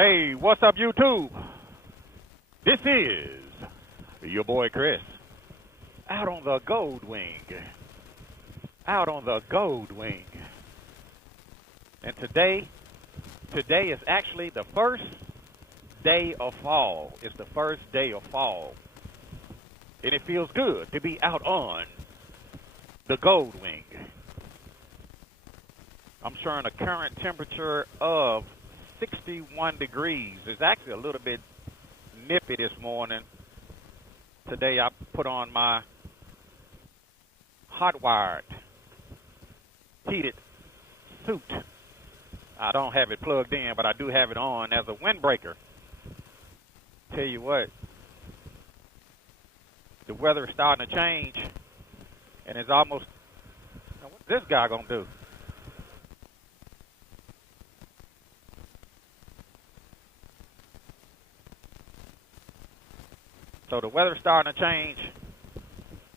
Hey, what's up, YouTube? This is your boy Chris out on the Goldwing. Out on the Goldwing. And today is actually the first day of fall. It's the first day of fall. And it feels good to be out on the Goldwing. I'm showing a current temperature of 61 degrees. It's actually a little bit nippy this morning. Today I put on my hot wired heated suit. I don't have it plugged in, but I do have it on as a windbreaker. Tell you what, the weather is starting to change, and it's almost, what's this guy gonna do? So the weather's starting to change,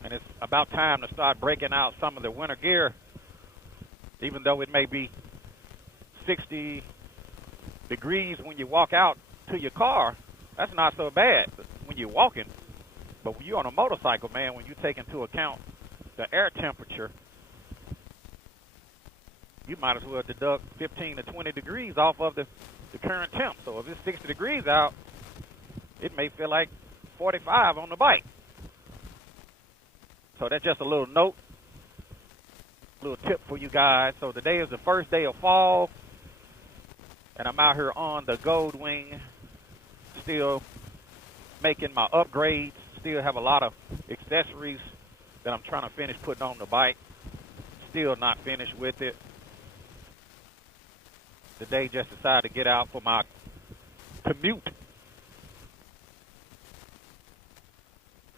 and it's about time to start breaking out some of the winter gear. Even though it may be 60 degrees when you walk out to your car, that's not so bad when you're walking. But when you're on a motorcycle, man, when you take into account the air temperature, you might as well deduct 15 to 20 degrees off of the current temp. So if it's 60 degrees out, it may feel like 45 on the bike. So that's just a little note, little tip for you guys. So today is the first day of fall, and I'm out here on the Goldwing, still making my upgrades. Still have a lot of accessories that I'm trying to finish putting on the bike. Still not finished with it. Today just decided to get out for my commute.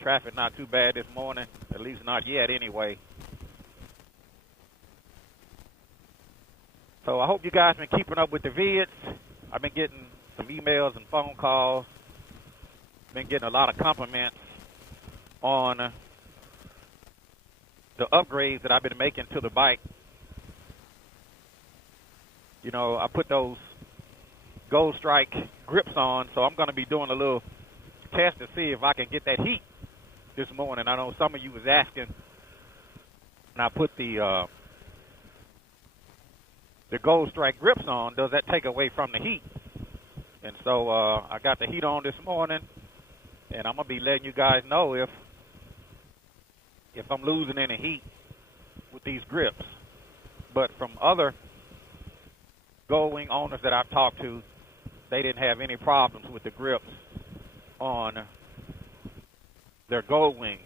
Traffic not too bad this morning, at least not yet anyway. So I hope you guys been keeping up with the vids. I've been getting some emails and phone calls. Been getting a lot of compliments on the upgrades that I've been making to the bike. You know, I put those Gold Strike grips on, so I'm going to be doing a little test to see if I can get that heat this morning. I know some of you was asking when I put the Gold Strike grips on, does that take away from the heat? And so I got the heat on this morning, and I'm going to be letting you guys know if I'm losing any heat with these grips. But from other Goldwing owners that I've talked to, they didn't have any problems with the grips on their Goldwings.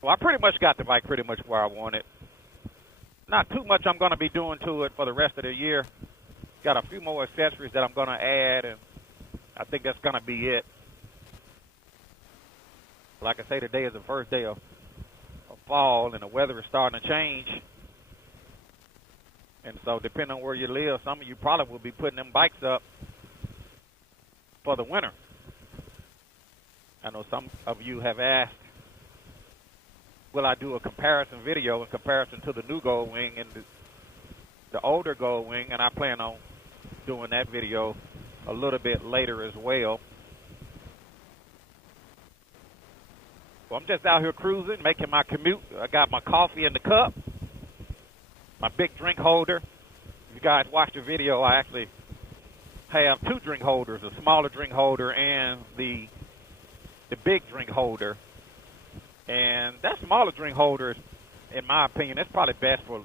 Well, I pretty much got the bike pretty much where I want it. Not too much I'm going to be doing to it for the rest of the year. Got a few more accessories that I'm going to add, and I think that's going to be it. Like I say, today is the first day of fall, and the weather is starting to change. And so depending on where you live, some of you probably will be putting them bikes up for the winter. I know some of you have asked, will I do a comparison video in comparison to the new Goldwing and the older Goldwing, and I plan on doing that video a little bit later as well. Well, I'm just out here cruising, making my commute. I got my coffee in the cup, my big drink holder. If you guys watch the video, I actually have two drink holders, a smaller drink holder and the big drink holder. And that smaller drink holder, in my opinion, that's probably best for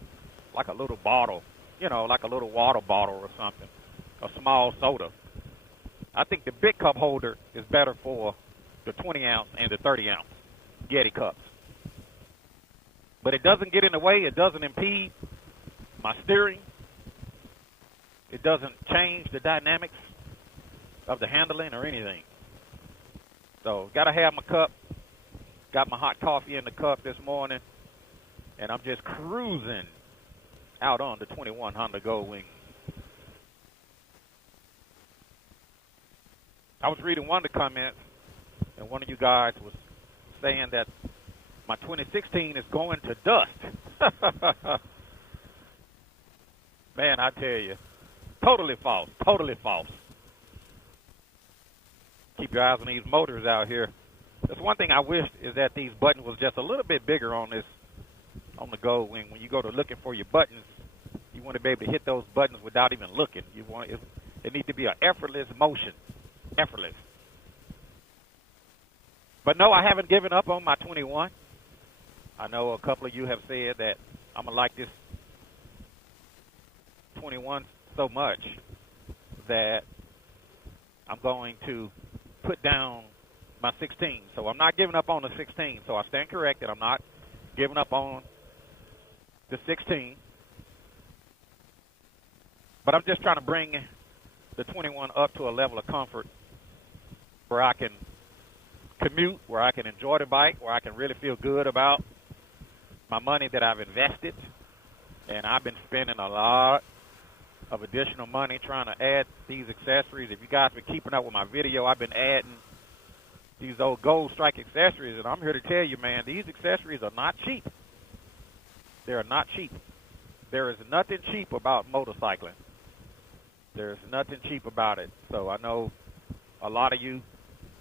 like a little bottle, you know, like a little water bottle or something, a small soda. I think the big cup holder is better for the 20 ounce and the 30 ounce Yeti cups. But it doesn't get in the way, it doesn't impede my steering. It doesn't change the dynamics of the handling or anything. So, gotta have my cup. Got my hot coffee in the cup this morning, and I'm just cruising out on the 21 Honda Goldwing. I was reading one of the comments, and one of you guys was saying that my 2016 is going to dust. Man, I tell you, totally false. Totally false. Keep your eyes on these motors out here. That's one thing I wish is that these buttons was just a little bit bigger on the Goldwing. When you go to looking for your buttons, you want to be able to hit those buttons without even looking. It needs to be an effortless motion. Effortless. But no, I haven't given up on my 21. I know a couple of you have said that I'm going to like this 21 so much that I'm going to put down my 16. So I'm not giving up on the 16. So I stand corrected. I'm not giving up on the 16. But I'm just trying to bring the 21 up to a level of comfort where I can commute, where I can enjoy the bike, where I can really feel good about my money that I've invested. And I've been spending a lot of additional money trying to add these accessories. If you guys have been keeping up with my video, I've been adding these old Gold Strike accessories, and I'm here to tell you, man, these accessories are not cheap. They are not cheap. There is nothing cheap about motorcycling. There's nothing cheap about it. So I know a lot of you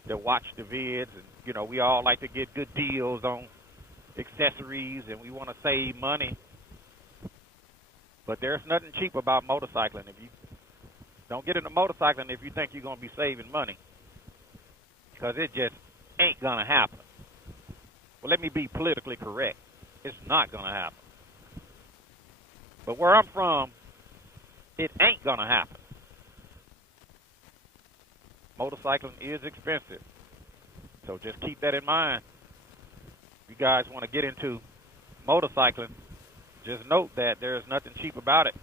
that watch the vids, and, you know, we all like to get good deals on accessories, and we want to save money. But there's nothing cheap about motorcycling. If you don't get into motorcycling if you think you're going to be saving money, because it just ain't going to happen. Well, let me be politically correct. It's not going to happen. But where I'm from, it ain't going to happen. Motorcycling is expensive. So just keep that in mind. If you guys want to get into motorcycling, just note that there's nothing cheap about it.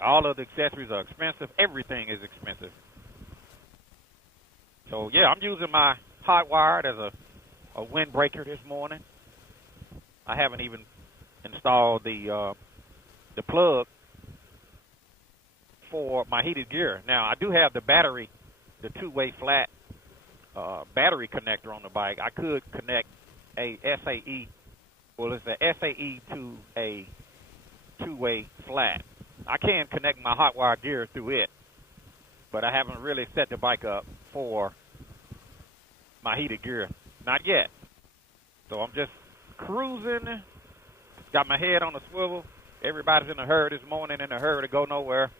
All of the accessories are expensive. Everything is expensive. So, yeah, I'm using my hot wired as a windbreaker this morning. I haven't even installed the plug for my heated gear. Now, I do have the battery, the two-way flat battery connector on the bike. I could connect a SAE, well, it's a SAE to a two-way flat. I can connect my hot wire gear through it, but I haven't really set the bike up for my heated gear. Not yet. So I'm just cruising. Got my head on a swivel. Everybody's in a hurry this morning, in a hurry to go nowhere.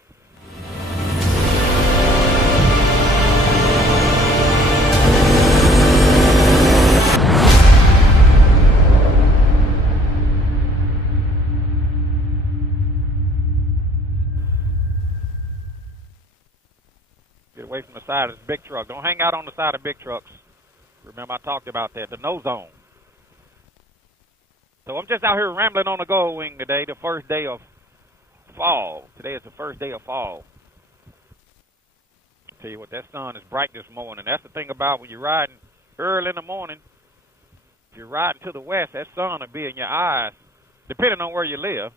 Get away from the side of this big truck. Don't hang out on the side of big trucks. Remember, I talked about that, the no zone. So I'm just out here rambling on the Goldwing today, the first day of fall. Today is the first day of fall. I'll tell you what, that sun is bright this morning. That's the thing about when you're riding early in the morning. If you're riding to the west, that sun will be in your eyes, depending on where you live.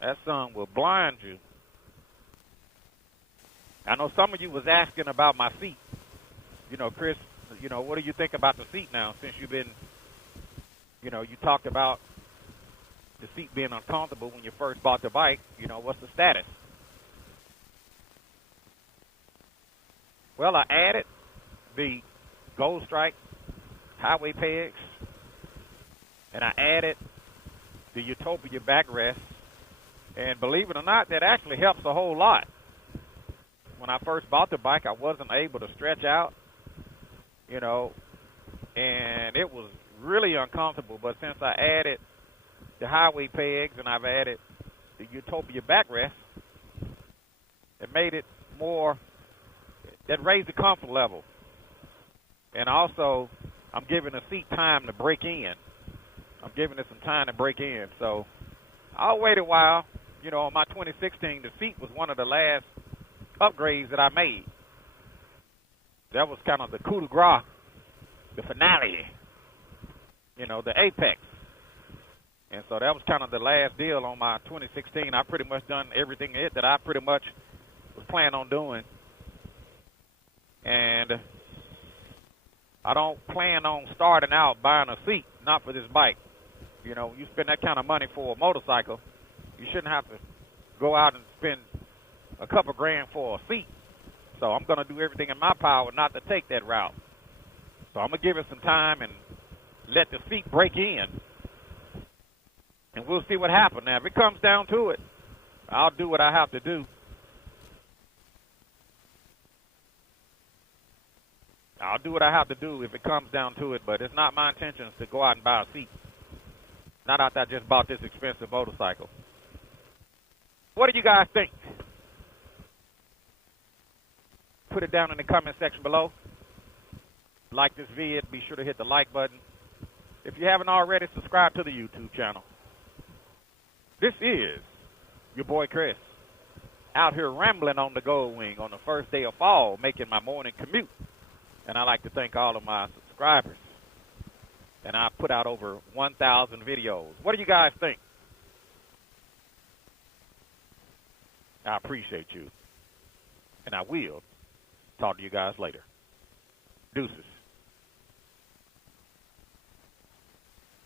That sun will blind you. I know some of you was asking about my seat. You know, Chris, you know, what do you think about the seat now since you've been, you know, you talked about the seat being uncomfortable when you first bought the bike. You know, what's the status? Well, I added the Gold Strike highway pegs, and I added the Utopia backrest, and believe it or not, that actually helps a whole lot. When I first bought the bike, I wasn't able to stretch out, you know, and it was really uncomfortable. But since I added the highway pegs and I've added the Utopia backrest, it made it more, that raised the comfort level. And also, I'm giving the seat time to break in. I'm giving it some time to break in. So I'll wait a while. You know, on my 2016, the seat was one of the last upgrades that I made. That was kind of the coup de grace, the finale, you know, the apex. And so that was kind of the last deal on my 2016. I pretty much done everything in it that I pretty much was planning on doing. And I don't plan on starting out buying a seat, not for this bike. You know, you spend that kind of money for a motorcycle, you shouldn't have to go out and spend a couple grand for a seat. So I'm going to do everything in my power not to take that route. So I'm going to give it some time and let the seat break in. And we'll see what happens. Now, if it comes down to it, I'll do what I have to do. I'll do what I have to do if it comes down to it, but it's not my intentions to go out and buy a seat. Not after I just bought this expensive motorcycle. What do you guys think? Put it down in the comment section below. Like this vid, be sure to hit the like button. If you haven't already, subscribe to the YouTube channel. This is your boy Chris, out here rambling on the Goldwing on the first day of fall, making my morning commute. And I'd like to thank all of my subscribers. And I put out over 1,000 videos. What do you guys think? I appreciate you. And I will talk to you guys later. Deuces.